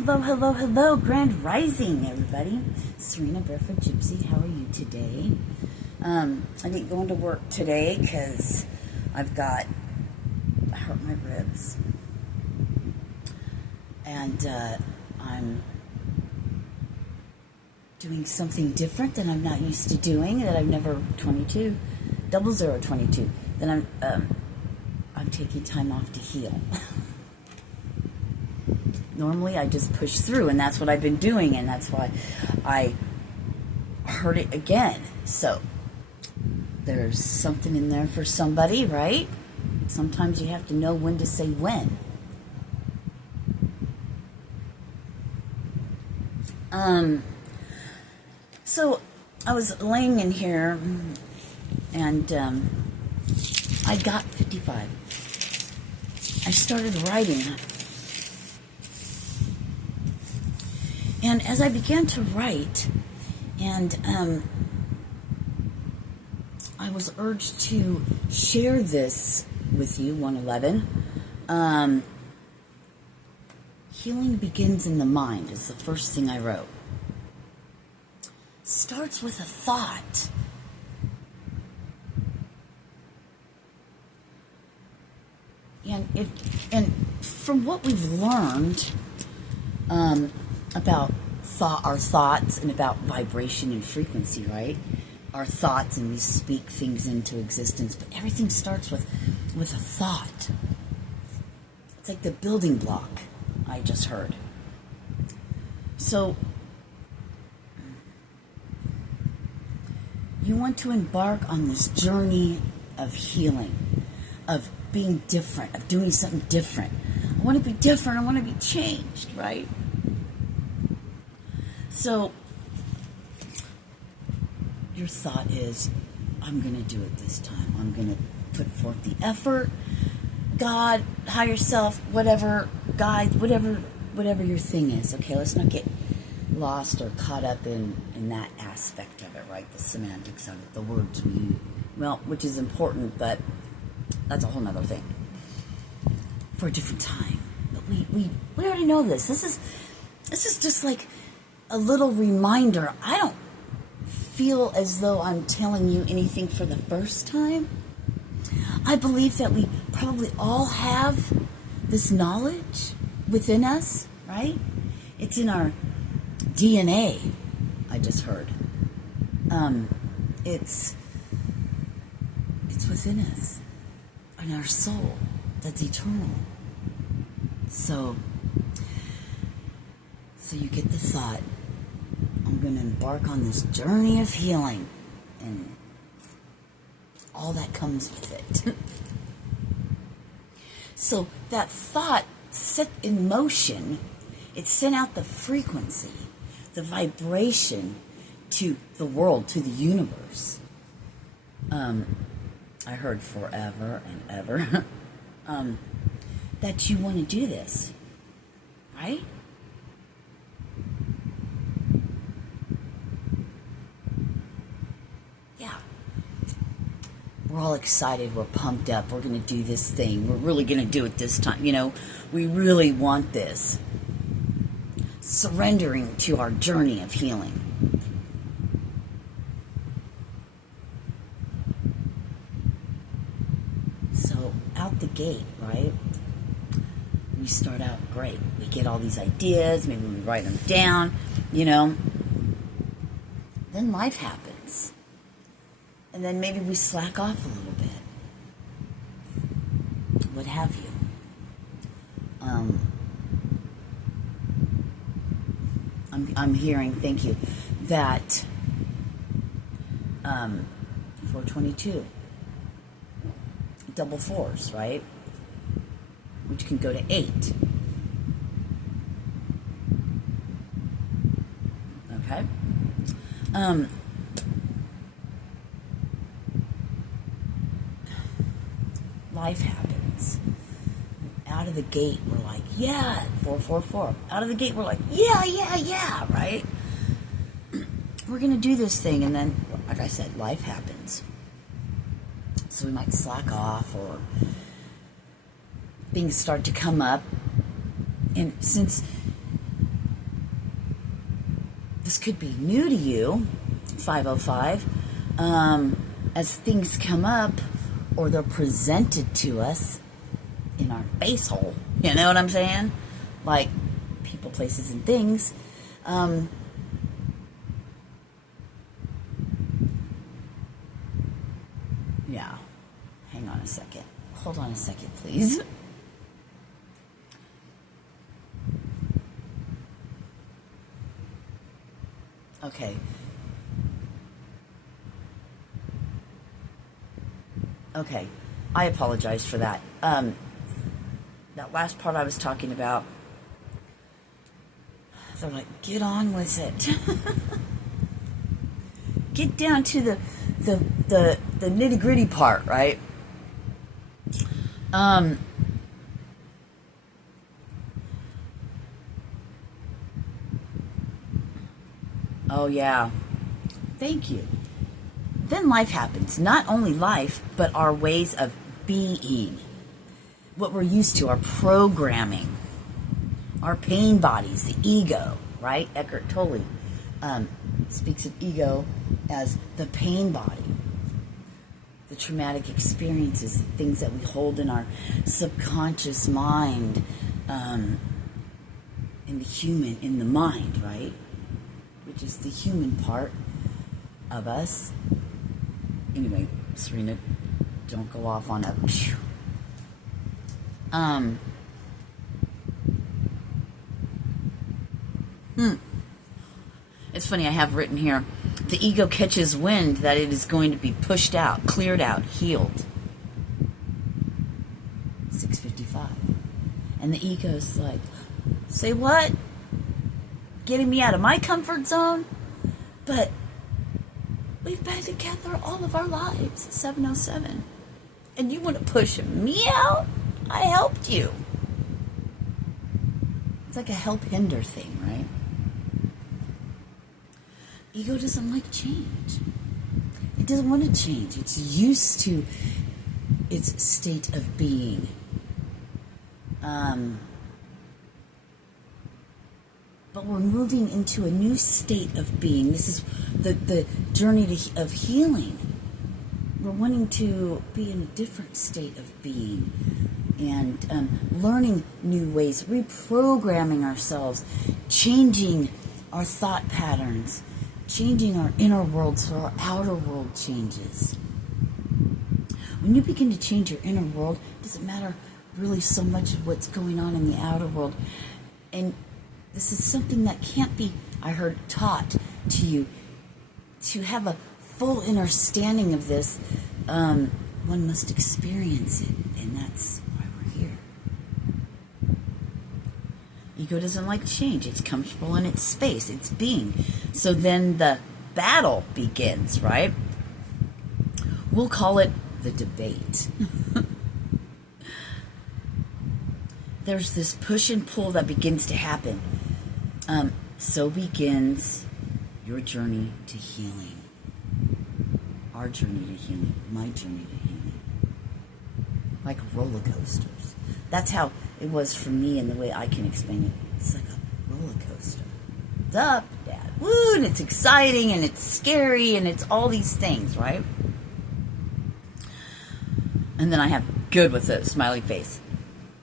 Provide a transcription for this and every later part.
hello, hello, hello. Grand Rising, everybody. Sirena, Barefoot, Gypsy, how are you today? I didn't go into work today because I hurt my ribs. And I'm doing something different that I'm not used to doing, that I've never, 22, 0022, that I'm taking time off to heal. Normally, I just push through, and that's what I've been doing, and that's why I hurt it again. So, there's something in there for somebody, right? Sometimes you have to know when to say when. So, I was laying in here, and I got 55. I started writing. And as I began to write, and I was urged to share this with you, 111, healing begins in the mind is the first thing I wrote. Starts with a thought. And from what we've learned, about our thoughts and about vibration and frequency, right? Our thoughts, and we speak things into existence, but everything starts with a thought. It's like the building block I just heard. So, you want to embark on this journey of healing, of being different, of doing something different. I want to be different, I want to be changed, right? So, your thought is, I'm going to do it this time. I'm going to put forth the effort. God, higher self, whatever, guide, whatever your thing is. Okay, let's not get lost or caught up in that aspect of it, right? The semantics of it, the words we use. Well, which is important, but that's a whole nother thing for a different time. But we already know this. This is just like a little reminder. I don't feel as though I'm telling you anything for the first time. I believe that we probably all have this knowledge within us, right? It's in our DNA, I just heard. It's within us, in our soul, that's eternal. So you get the thought, I'm going to embark on this journey of healing, and all that comes with it. So that thought set in motion, it sent out the frequency, the vibration to the world, to the universe. I heard forever and ever that you want to do this, right? We're all excited, we're pumped up, we're going to do this thing, we're really going to do it this time, we really want this. Surrendering to our journey of healing. So, out the gate, right? We start out great. We get all these ideas, maybe we write them down, Then life happens. And then maybe we slack off a little bit. What have you. I'm hearing, thank you, that 422, double fours, right? Which can go to 8. Okay? Life happens. Out of the gate, we're like, yeah, 444. Out of the gate, we're like, yeah, right? We're going to do this thing, and then, like I said, life happens. So we might slack off, or things start to come up. And since this could be new to you, 505, as things come up or they're presented to us in our face hole. You know what I'm saying? Like people, places, and things. Yeah. Hang on a second. Hold on a second, please. Okay. Okay. I apologize for that. That last part I was talking about, they're like, get on with it. Get down to the nitty-gritty part, right? Oh, yeah. Thank you. Then life happens. Not only life, but our ways of being. What we're used to, our programming. Our pain bodies, the ego, right? Eckhart Tolle speaks of ego as the pain body. The traumatic experiences, the things that we hold in our subconscious mind, in the mind, right? Which is the human part of us. Anyway, Sirena, don't go off on a... It's funny, I have written here, the ego catches wind that it is going to be pushed out, cleared out, healed. 6:55. And the ego's like, say what? Getting me out of my comfort zone? But we've been together all of our lives, 707. And you want to push me out? I helped you. It's like a help-hinder thing, right? Ego doesn't like change. It doesn't want to change. It's used to its state of being. But we're moving into a new state of being. This is the journey of healing. We're wanting to be in a different state of being and learning new ways, reprogramming ourselves, changing our thought patterns, changing our inner world so our outer world changes. When you begin to change your inner world, it doesn't matter really so much what's going on in the outer world. And this is something that can't be, I heard, taught to you. To have a full understanding of this, one must experience it, and that's why we're here. Ego doesn't like change. It's comfortable in its space, its being. So then the battle begins, right? We'll call it the debate. There's this push and pull that begins to happen. So begins your journey to healing. Our journey to healing. My journey to healing. Like roller coasters. That's how it was for me, and the way I can explain it. It's like a roller coaster. It's up, Dad. Woo! And it's exciting, and it's scary, and it's all these things, right? And then I have good with a smiley face.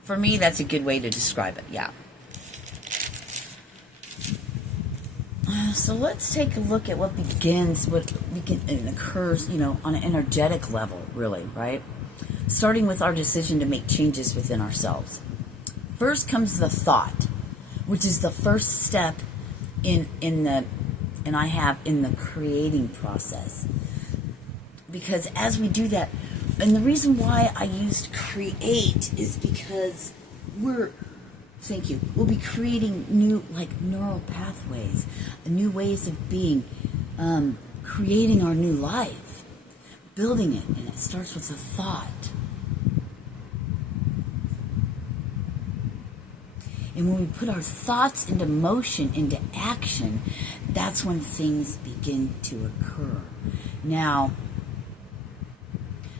For me, that's a good way to describe it, yeah. So let's take a look at what occurs, on an energetic level, really, right? Starting with our decision to make changes within ourselves. First comes the thought, which is the first step in the creating process. Because as we do that, and the reason why I used create is because we'll be creating new, neural pathways, new ways of being, creating our new life, building it, and it starts with a thought. And when we put our thoughts into motion, into action, that's when things begin to occur. Now,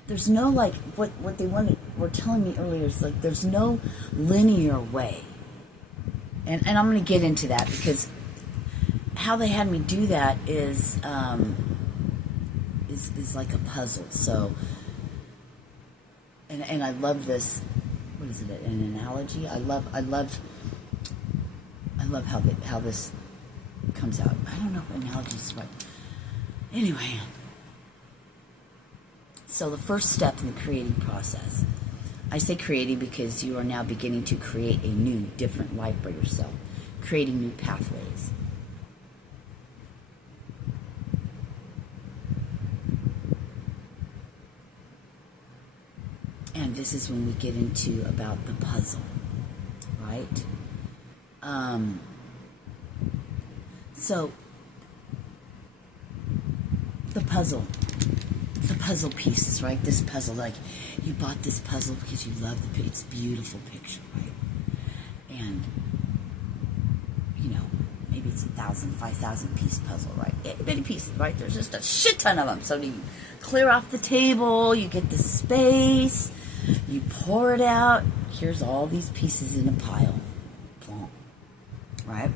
there's no, what they were telling me earlier is, there's no linear way. And I'm going to get into that because how they had me do that is like a puzzle. So, and I love this. What is it? An analogy? I love how this comes out. I don't know if analogy is right. Anyway, so the first step in the creating process. I say creating because you are now beginning to create a new, different life for yourself, creating new pathways. And this is when we get into about the puzzle, right? So the puzzle pieces, right? This puzzle, like you bought this puzzle because you love it's a beautiful picture, right? And you know, maybe it's 1,000, 5,000 piece puzzle, right? Itty bitty pieces, right? There's just a shit ton of them. So you clear off the table, you get the space, you pour it out. Here's all these pieces in a pile, right?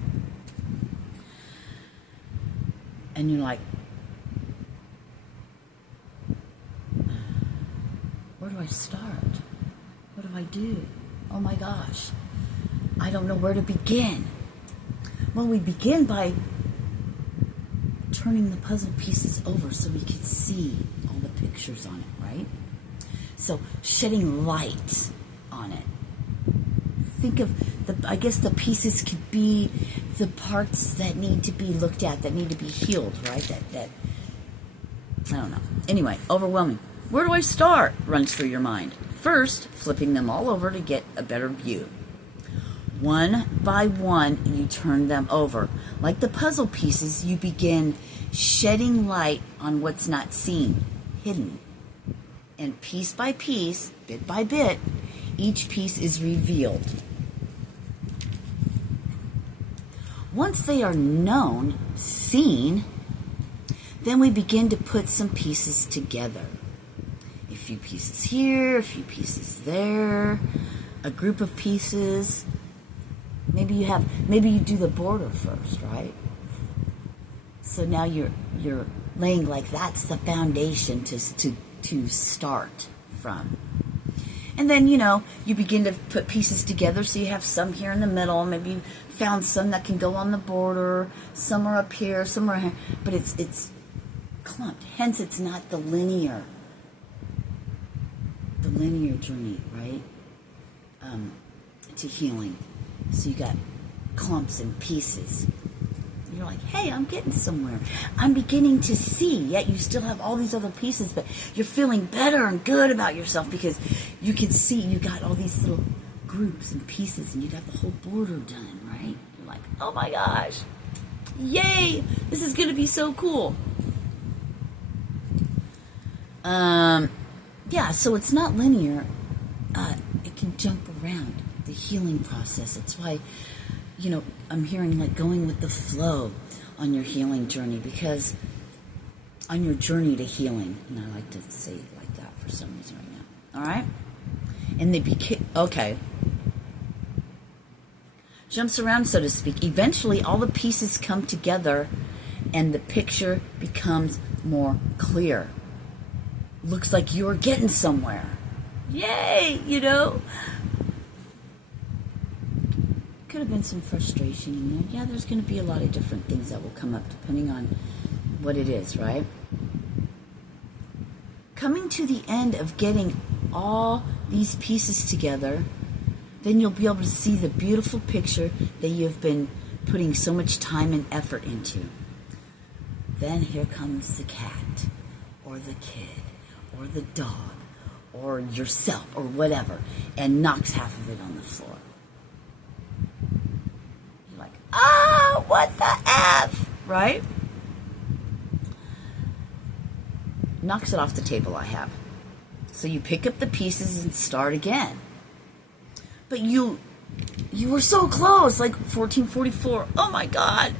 And you're like, where do I start? What do I do? Oh my gosh, I don't know where to begin. Well, we begin by turning the puzzle pieces over so we can see all the pictures on it, right? So shedding light on it. Think of I guess the pieces could be the parts that need to be looked at, that need to be healed, right? That I don't know. Anyway, overwhelming. Where do I start? Runs through your mind. First, flipping them all over to get a better view. One by one, you turn them over. Like the puzzle pieces, you begin shedding light on what's not seen, hidden. And piece by piece, bit by bit, each piece is revealed. Once they are known, seen, then we begin to put some pieces together. A few pieces here, a few pieces there, a group of pieces. Maybe you do the border first, right? So now you're laying, like, that's the foundation to start from. And then, you begin to put pieces together, so you have some here in the middle. Maybe you found some that can go on the border. Some are up here, some are here. But it's clumped. Hence, it's not the linear journey, right? To healing. So you got clumps and pieces. You're like, hey, I'm getting somewhere. I'm beginning to see. Yet you still have all these other pieces, but you're feeling better and good about yourself because you can see you got all these little groups and pieces, and you got the whole border done, right? You're like, oh my gosh, yay! This is going to be so cool. Yeah, so it's not linear. It can jump around. The healing process. It's why, I'm hearing like going with the flow on your healing journey, because on your journey to healing, and I like to say it like that for some reason right now. All right, and okay. Jumps around, so to speak. Eventually, all the pieces come together, and the picture becomes more clear. Looks like you're getting somewhere. Yay! Could have been some frustration in there. Yeah, there's going to be a lot of different things that will come up depending on what it is, right? Coming to the end of getting all these pieces together, then you'll be able to see the beautiful picture that you've been putting so much time and effort into. Then here comes the cat, or the kid, or the dog, or yourself, or whatever, and knocks half of it on the floor. Oh, what the F, right? Knocks it off the table, I have. So you pick up the pieces and start again. But you were so close, like 1444. Oh my God.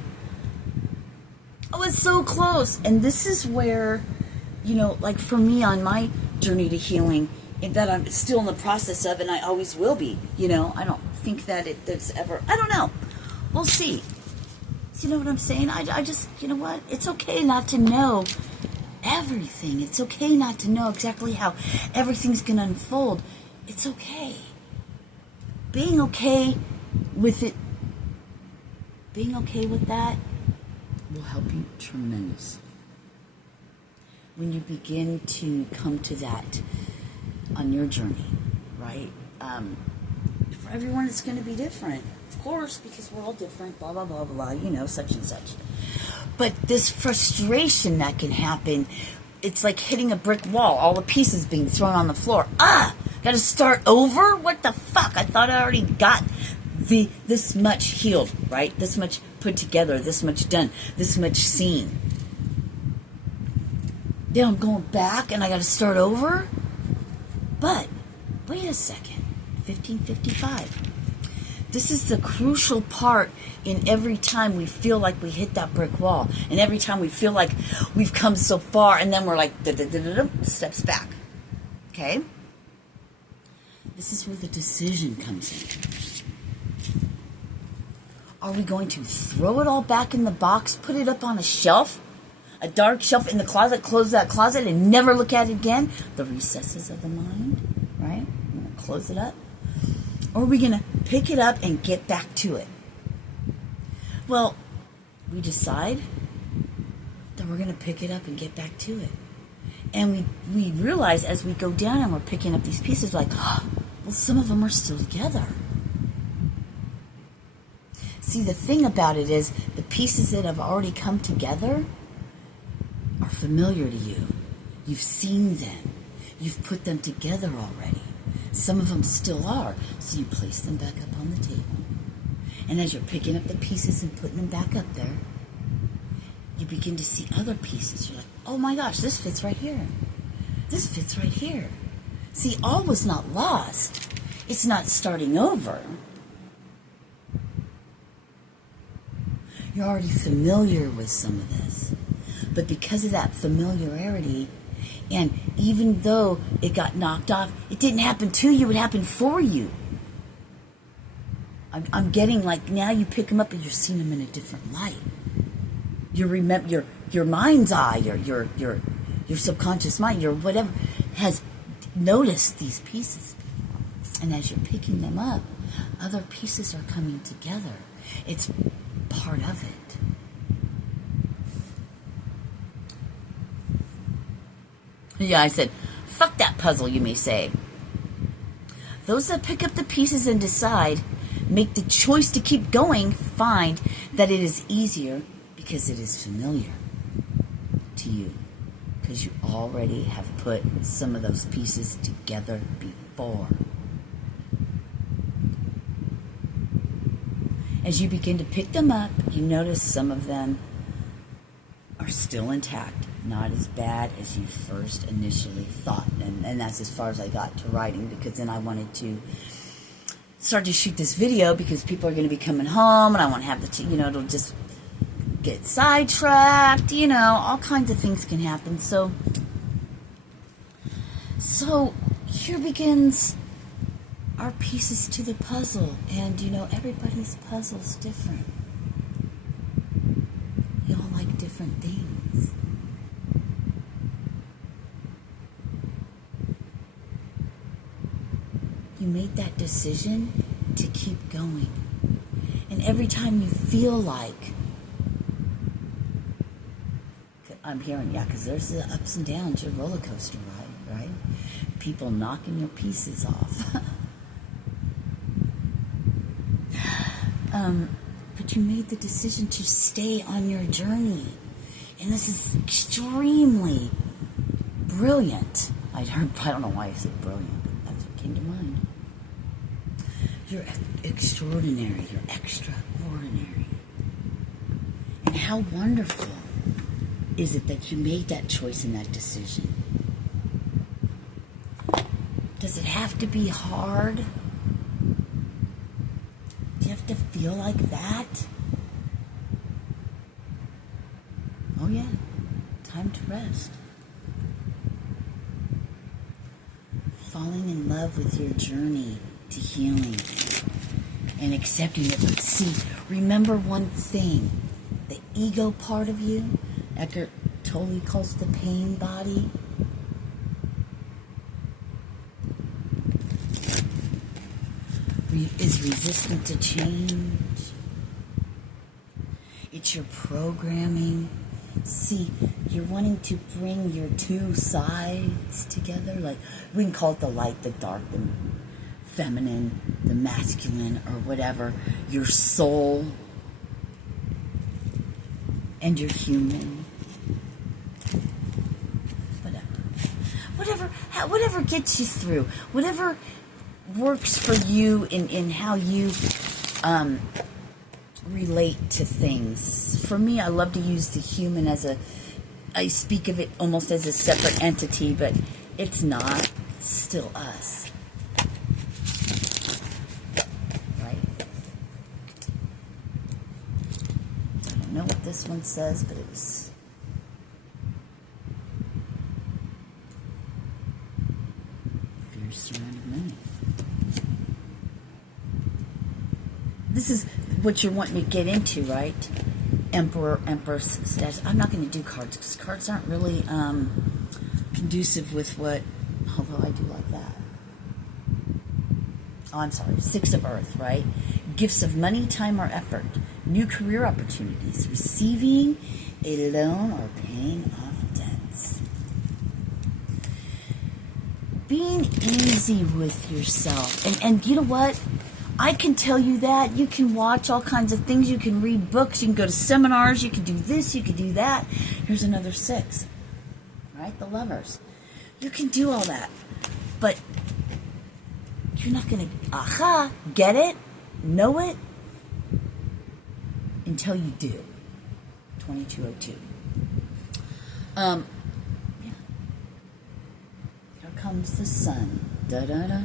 I was so close. And this is where, like for me on my journey to healing, that I'm still in the process of, and I always will be, I don't think that there's ever, I don't know. We'll see. You know what I'm saying? I just, you know what? It's okay not to know everything. It's okay not to know exactly how everything's going to unfold. It's okay. Being okay with it, being okay with that will help you tremendously. When you begin to come to that on your journey, right? For everyone, it's going to be different. Of course, because we're all different, blah, blah, blah, blah, you know, such and such. But this frustration that can happen, it's like hitting a brick wall, all the pieces being thrown on the floor. Got to start over? What the fuck? I thought I already got this much healed, right? This much put together, this much done, this much seen. Then I'm going back and I got to start over? But, wait a second. 1555. This is the crucial part in every time we feel like we hit that brick wall. And every time we feel like we've come so far and then we're like, steps back. Okay? This is where the decision comes in. Are we going to throw it all back in the box, put it up on a shelf, a dark shelf in the closet, close that closet and never look at it again? The recesses of the mind, right? We're going to close it up. Or are we going to pick it up and get back to it? Well, we decide that we're going to pick it up and get back to it. And we realize as we go down and we're picking up these pieces, like, well, some of them are still together. See, the thing about it is the pieces that have already come together are familiar to you. You've seen them. You've put them together already. Some of them still are. So you place them back up on the table. And as you're picking up the pieces and putting them back up there, you begin to see other pieces. You're like, oh my gosh, this fits right here. This fits right here. See, all was not lost. It's not starting over. You're already familiar with some of this. But because of that familiarity, and even though it got knocked off, it didn't happen to you, it happened for you. I'm getting like, now you pick them up and you're seeing them in a different light. You remember your mind's eye, your subconscious mind, your whatever, has noticed these pieces. And as you're picking them up, other pieces are coming together. It's part of it. Yeah, I said, fuck that puzzle, you may say. Those that pick up the pieces and decide, make the choice to keep going, find that it is easier because it is familiar to you. Because you already have put some of those pieces together before. As you begin to pick them up, you notice some of them are still intact. Not as bad as you first initially thought. And that's as far as I got to writing, because then I wanted to start to shoot this video because people are going to be coming home and I want to have the, it'll just get sidetracked, all kinds of things can happen. So here begins our pieces to the puzzle. And, everybody's puzzle's different. You all like different things. You made that decision to keep going. And every time you feel like, I'm hearing, because there's the ups and downs, your roller coaster ride, right? People knocking your pieces off. But you made the decision to stay on your journey. And this is extremely brilliant. I don't know why I said brilliant, but that's what came to mind. You're extraordinary. You're extraordinary. And how wonderful is it that you made that choice and that decision? Does it have to be hard? Do you have to feel like that? Oh yeah, time to rest. Falling in love with your journey to healing and accepting it. But see, remember one thing. the ego part of you. Eckhart Tolle calls the pain body. Is resistant to change. It's your programming. See, you're wanting to bring your two sides together. Like, we can call it the light, the dark, the feminine, the masculine, or whatever. Your soul and your human. Whatever gets you through. Whatever works for you in how you relate to things. For me, I love to use the human I speak of it almost as a separate entity, but it's not. It's still us. Right? I don't know what this one says, but it's... Fear surrounded money. This is what you're wanting to get into, right? Emperor, Empress status. I'm not going to do cards because cards aren't really conducive with what, although I do like that. Oh, I'm sorry. Six of Earth, right? Gifts of money, time, or effort. New career opportunities. Receiving a loan or paying off debts. Being easy with yourself. And you know what? I can tell you that. You can watch all kinds of things. You can read books. You can go to seminars. You can do this. You can do that. Here's another 6. Right? The Lovers. You can do all that. But you're not going to, get it, know it, until you do. 2202. Yeah. Here comes the sun. Da-da-da.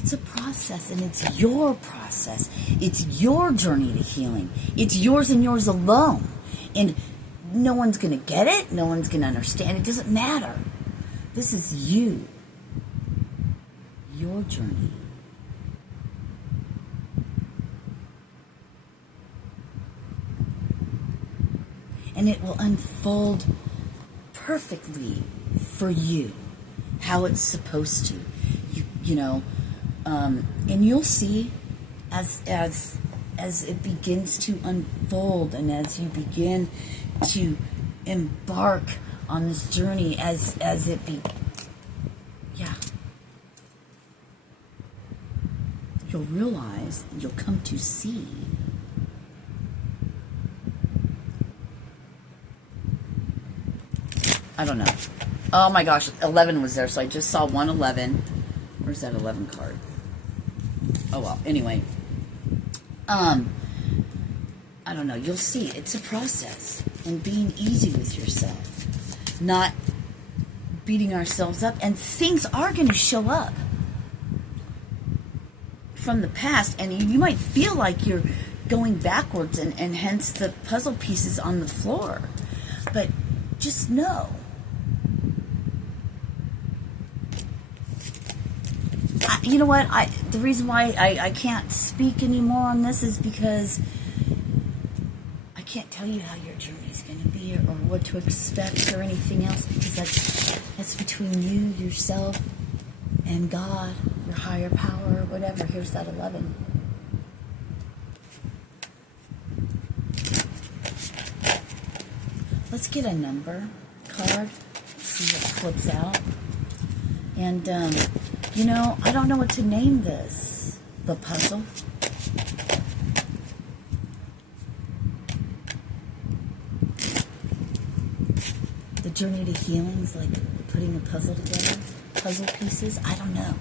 It's a process, and it's your process. It's your journey to healing. It's yours and yours alone. And no one's going to get it. No one's going to understand. It doesn't matter. This is you. Your journey. And it will unfold perfectly for you. How it's supposed to. You know... and you'll see as it begins to unfold, and as you begin to embark on this journey, you'll realize, you'll come to see I don't know. Oh my gosh, 11 was there, so I just saw 111. Where's that 11 card? Oh well, anyway. I don't know, you'll see. It's a process. And being easy with yourself. Not beating ourselves up. And things are going to show up from the past. And you might feel like you're going backwards, and hence the puzzle pieces on the floor. But just know. You know what? The reason why I can't speak anymore on this is because I can't tell you how your journey is going to be, or what to expect, or anything else, because that's between you, yourself, and God, your higher power, or whatever. Here's that 11. Let's get a number card, see what flips out. And, you know, I don't know what to name this. The puzzle. The journey to healing is like putting a puzzle together. Puzzle pieces. I don't know.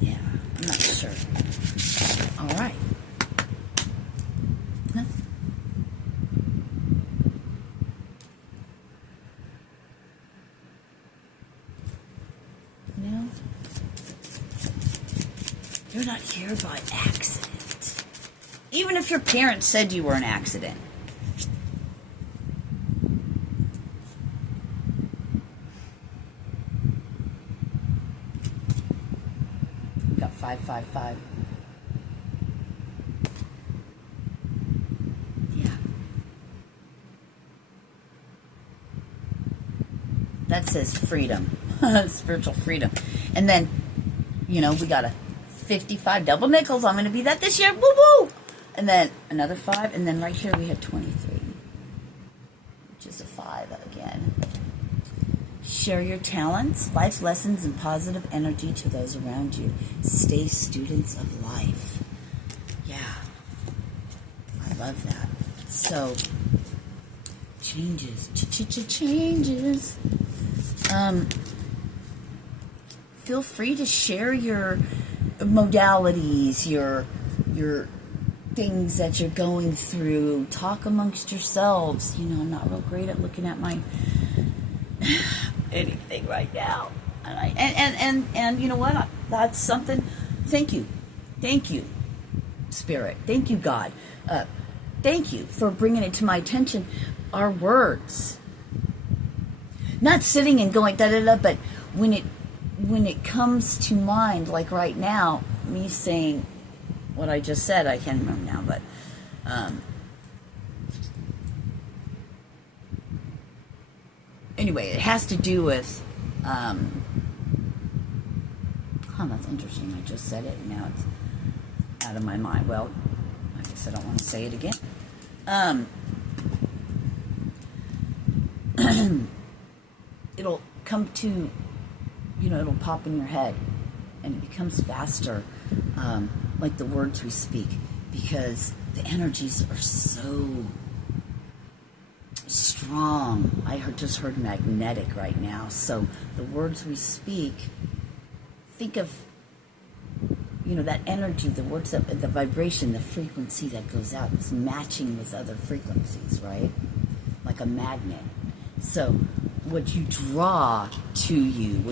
Yeah, I'm not sure. All right. Huh? You know, you're not here by accident. Even if your parents said you were an accident. 555. Yeah. That says freedom. Spiritual freedom. And then, we got a 55 double nickels. I'm going to be that this year. Woo woo! And then another 5. And then right here we had 23. Which is a 5 again. Share your talents, life's lessons, and positive energy to those around you. Stay students of life. Yeah. I love that. So, changes. Changes. Feel free to share your modalities, your things that you're going through. Talk amongst yourselves. I'm not real great at looking at my anything right now. And you know what? That's something. Thank you, Spirit. Thank you, God. Thank you for bringing it to my attention. Our words. Not sitting and going da da da, but when it comes to mind, like right now, me saying what I just said, I can't remember now, but anyway, it has to do with that's interesting. I just said it and now it's out of my mind. Well, I guess I don't want to say it again. It'll come to, it'll pop in your head and it becomes faster, like the words we speak, because the energies are so strong. I just heard magnetic right now. So the words we speak, think of, that energy, the words, the vibration, the frequency that goes out. It's matching with other frequencies, right? Like a magnet. So what you draw to you,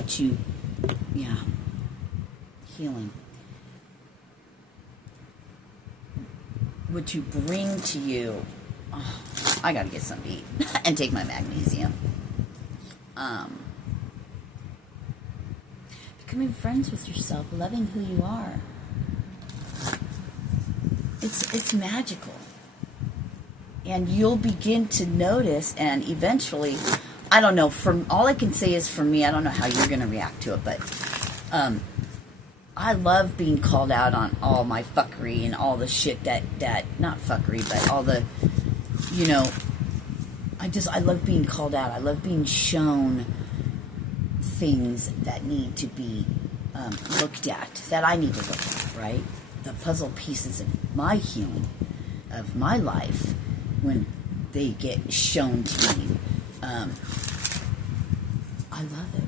healing. What you bring to you. Oh, I gotta get something to eat and take my magnesium. Becoming friends with yourself, loving who you are. It's magical. And you'll begin to notice, and eventually, I don't know, all I can say is for me, I don't know how you're going to react to it, but I love being called out on all my fuckery and all the shit that not fuckery, but all the, I love being called out. I love being shown things that need to be looked at, that I need to look at, right? The puzzle pieces of my healing, of my life, when they get shown to me. I love it.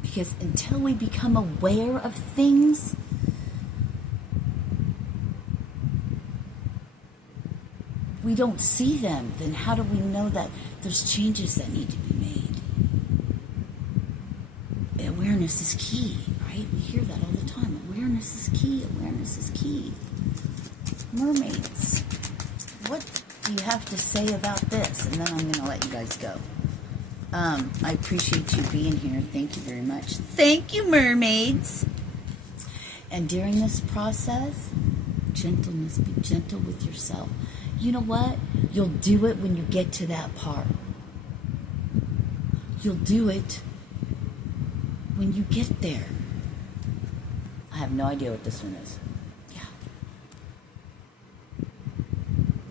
Because until we become aware of things, we don't see them, then how do we know that there's changes that need to be made? Awareness is key, right? We hear that all the time. Awareness is key. Awareness is key. Mermaids, what do you have to say about this? And then I'm going to let you guys go. I appreciate you being here. Thank you very much. Thank you, mermaids. And during this process, gentleness. Be gentle with yourself. You know what? You'll do it when you get to that part. You'll do it when you get there. I have no idea what this one is. Yeah.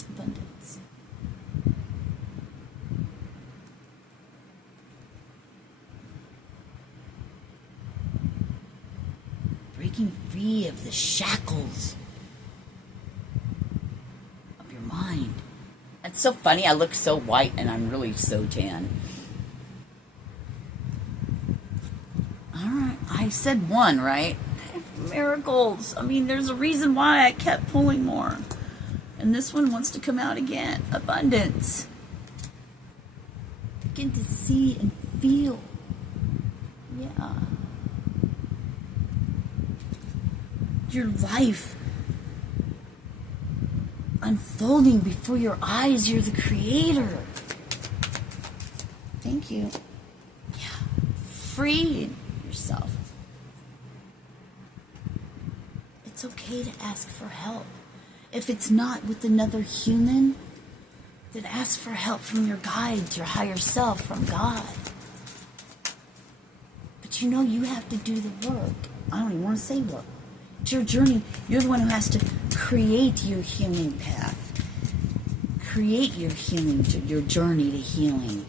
Abundance. Breaking free of the shackles of your mind. That's so funny. I look so white and I'm really so tan. I said one, right? Miracles. I mean, there's a reason why I kept pulling more. And this one wants to come out again. Abundance. Begin to see and feel. Yeah. Your life unfolding before your eyes. You're the creator. Thank you. Yeah. Free yourself. okay to ask for help. If it's not with another human, then ask for help from your guides, your higher self, from God. But you know you have to do the work. I don't even want to say work. It's your journey. You're the one who has to create your healing path. Create your healing, your journey to healing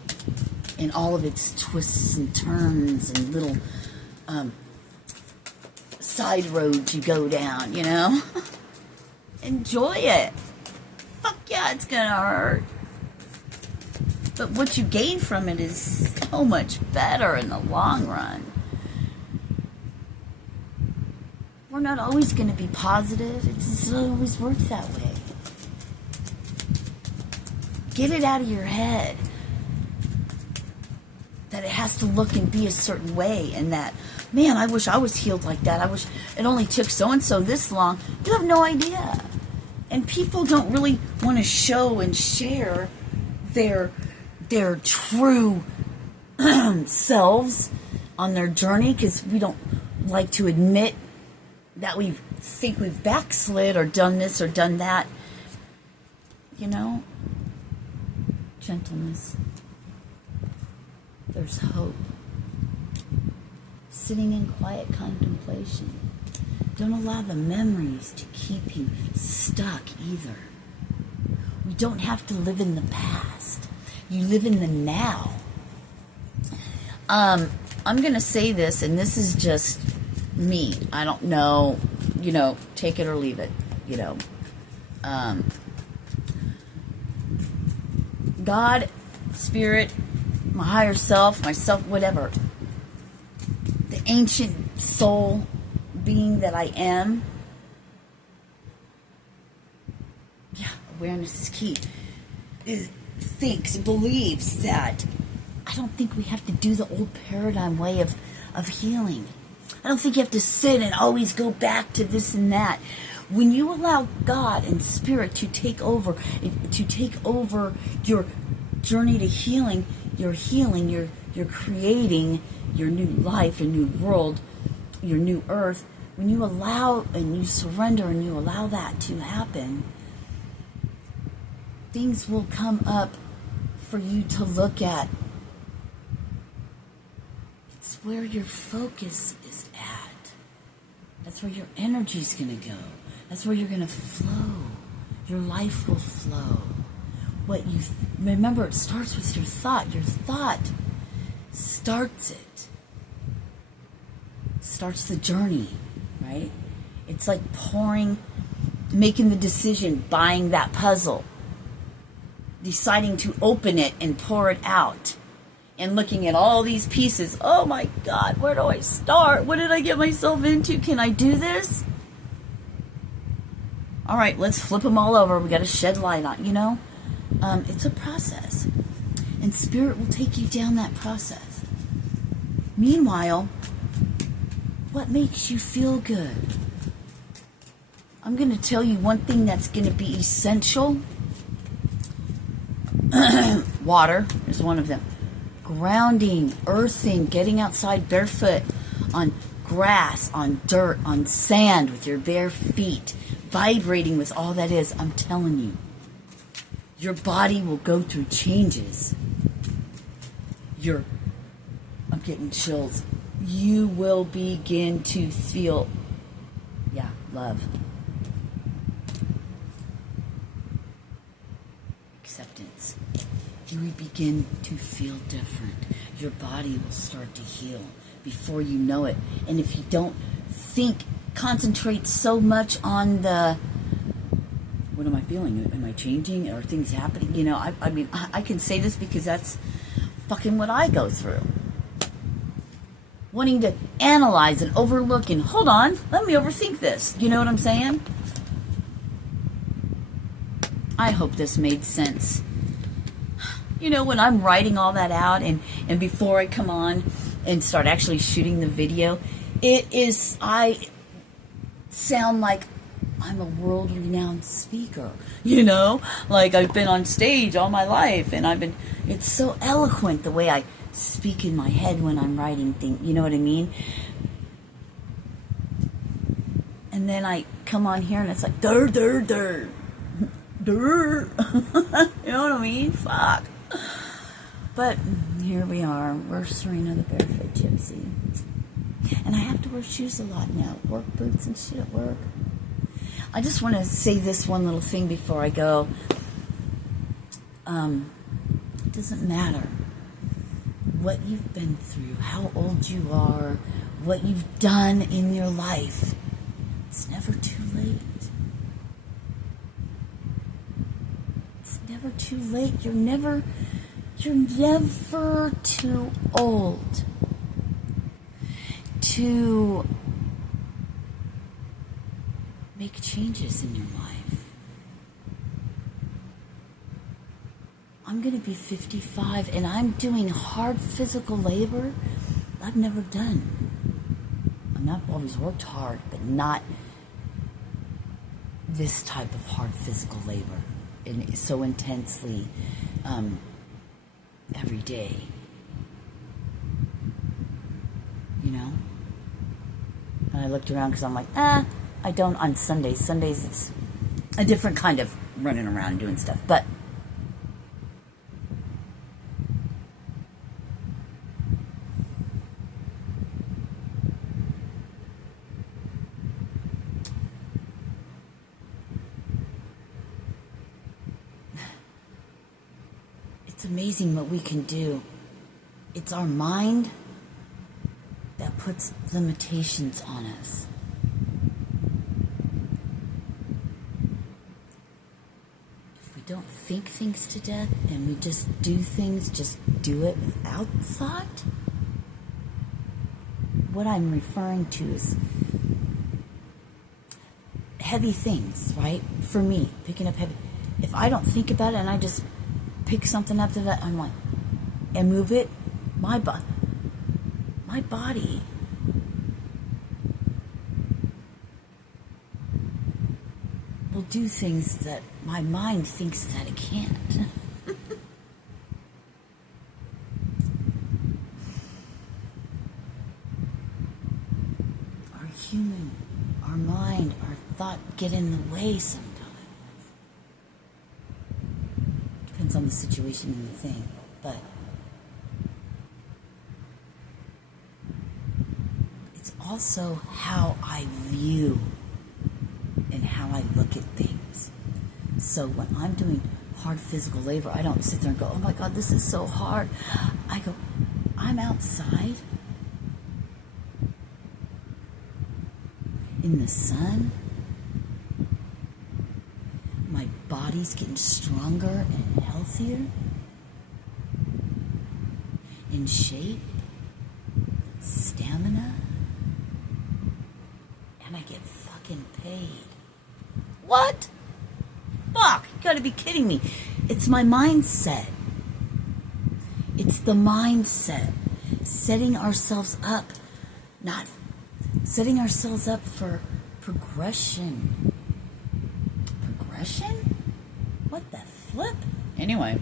in all of its twists and turns and little side roads you go down, you know? Enjoy it. Fuck yeah, it's gonna hurt. But what you gain from it is so much better in the long run. We're not always going to be positive. It's not always works that way. Get it out of your head that it has to look and be a certain way, and that, man, I wish I was healed like that. I wish it only took so-and-so this long. You have no idea. And people don't really want to show and share their true selves on their journey, because we don't like to admit that we think we've backslid or done this or done that. You know? Gentleness. There's hope. Sitting in quiet contemplation. Don't allow the memories to keep you stuck either. We don't have to live in the past. You live in the now. I'm going to say this, and this is just me. I don't know, you know, take it or leave it, you know. God, Spirit, my higher self, myself, whatever. The ancient soul being that I am. Yeah, awareness is key. Believes that I don't think we have to do the old paradigm way of healing. I don't think you have to sit and always go back to this and that. When you allow God and Spirit to take over your journey to healing, you're creating your new life, your new world, your new earth. When you allow and you surrender and you allow that to happen, things will come up for you to look at. It's where your focus is at. That's where your energy's going to go. That's where you're going to flow. Your life will flow. Remember, it starts with your thought. Your thought starts it. Starts the journey, right? It's like making the decision, buying that puzzle, deciding to open it and pour it out, and looking at all these pieces. Oh my God, where do I start? What did I get myself into? Can I do this? All right, let's flip them all over. We got to shed light on, you know? It's a process. And Spirit will take you down that process. Meanwhile, what makes you feel good? I'm going to tell you one thing that's going to be essential. Water is one of them. Grounding, earthing, getting outside barefoot on grass, on dirt, on sand with your bare feet, vibrating with all that is. I'm telling you, your body will go through changes. I'm getting chills. You will begin to feel, love. Acceptance. You will begin to feel different. Your body will start to heal before you know it. And if you don't concentrate so much on what am I feeling? Am I changing? Are things happening? You know, I mean, I can say this because that's fucking what I go through. Wanting to analyze and overlook and, hold on, let me overthink this. You know what I'm saying? I hope this made sense. You know, when I'm writing all that out and before I come on and start actually shooting the video, I sound like I'm a world-renowned speaker, you know? Like I've been on stage all my life, and it's so eloquent the way I speak in my head when I'm writing things, you know what I mean? And then I come on here and it's like, dur, dur, dur. Dur. You know what I mean? Fuck. But here we are. We're Sirena the Barefoot Gypsy. And I have to wear shoes a lot now. Work boots and shit at work. I just want to say this one little thing before I go. It doesn't matter what you've been through, how old you are, what you've done in your life. It's never too late. It's never too late. You're never too old to make changes in your life. I'm going to be 55 and I'm doing hard physical labor I've never done. I mean, I've always worked hard, but not this type of hard physical labor and so intensely every day. You know? And I looked around because I'm like, I don't on Sundays. Sundays it's a different kind of running around and doing stuff. But it's amazing what we can do. It's our mind that puts limitations on us. If we don't think things to death and we just do things, just do it without thought, what I'm referring to is heavy things, right? For me, picking up heavy. If I don't think about it and I just pick something up to that, I'm like, and move it, my body will do things that my mind thinks that it can't. Our mind, our thought get in the way sometimes. Depends on the situation and the thing, but it's also how I view and how I look at things. So when I'm doing hard physical labor, I don't sit there and go, oh my God, this is so hard. I go, I'm outside in the sun. My body's getting stronger and healthier, in shape, stamina, and I get fucking paid. What? Fuck, you gotta be kidding me. It's my mindset. It's the mindset. Setting ourselves up, not setting ourselves up for progression. Progression? What the flip? Anyway,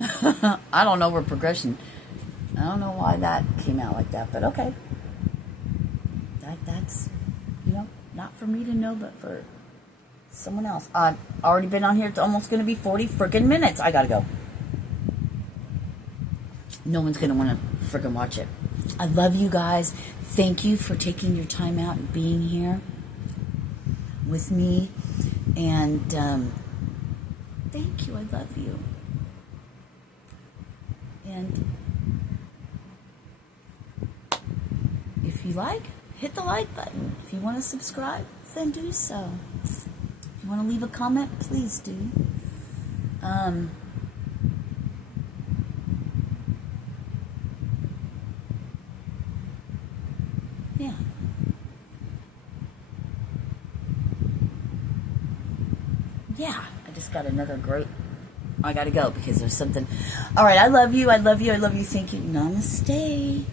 I don't know where progression. I don't know why that came out like that, but okay. That's, not for me to know, but for someone else. I've already been on here. It's almost going to be 40 freaking minutes. I gotta go. No one's going to want to freaking watch it. I love you guys. Thank you for taking your time out and being here with me. And thank you. I love you. And if you like, hit the like button. If you want to subscribe, then do so. If you want to leave a comment, please do. Yeah. Yeah, I just got another great... I gotta go because there's something... Alright, I love you, I love you, I love you, thank you. Namaste.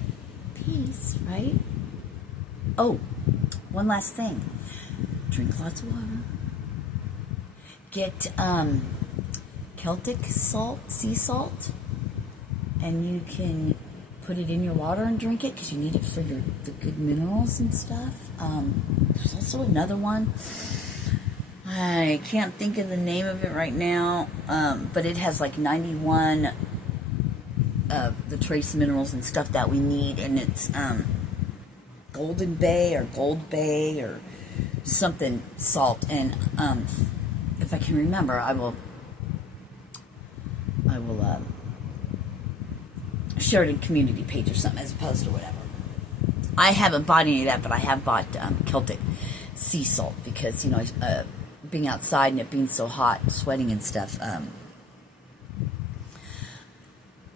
Peace, right? Oh, one last thing. Drink lots of water. Get Celtic salt, sea salt, and you can put it in your water and drink it because you need it for the good minerals and stuff. There's also another one. I can't think of the name of it right now, but it has like 91 of the trace minerals and stuff that we need, and it's Golden Bay or Gold Bay or something salt. And if I can remember, I will share it in community page or something as opposed to whatever. I haven't bought any of that, but I have bought Celtic sea salt because, you know, being outside and it being so hot, sweating and stuff,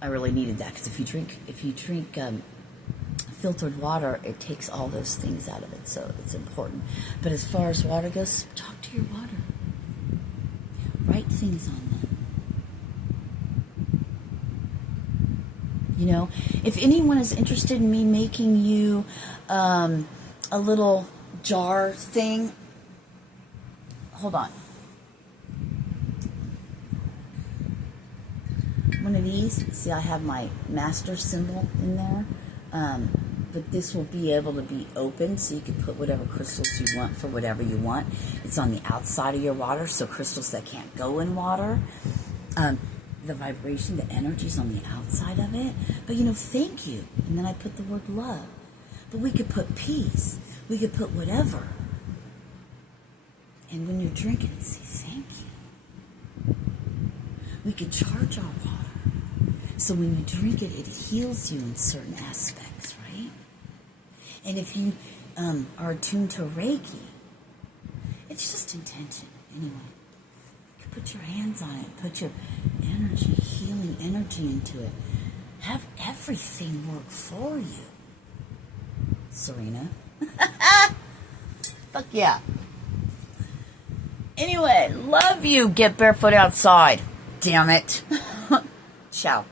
I really needed that because if you drink filtered water, it takes all those things out of it, so it's important. But as far as water goes, talk to your water. Write things on them. You know, if anyone is interested in me making you a little jar thing, hold on. One of these, see I have my master symbol in there, but this will be able to be open so you can put whatever crystals you want for whatever you want. It's on the outside of your water, so crystals that can't go in water. The vibration, the energy's on the outside of it. But you know, thank you. And then I put the word love. But we could put peace. We could put whatever. And when you're drinking it, say thank you. We could charge our water. So when you drink it, it heals you in certain aspects, right? And if you are attuned to Reiki, it's just intention, anyway. Put your hands on it. Put your energy, healing energy into it. Have everything work for you. Sirena. Fuck yeah. Anyway, love you. Get barefoot outside. Damn it. Ciao.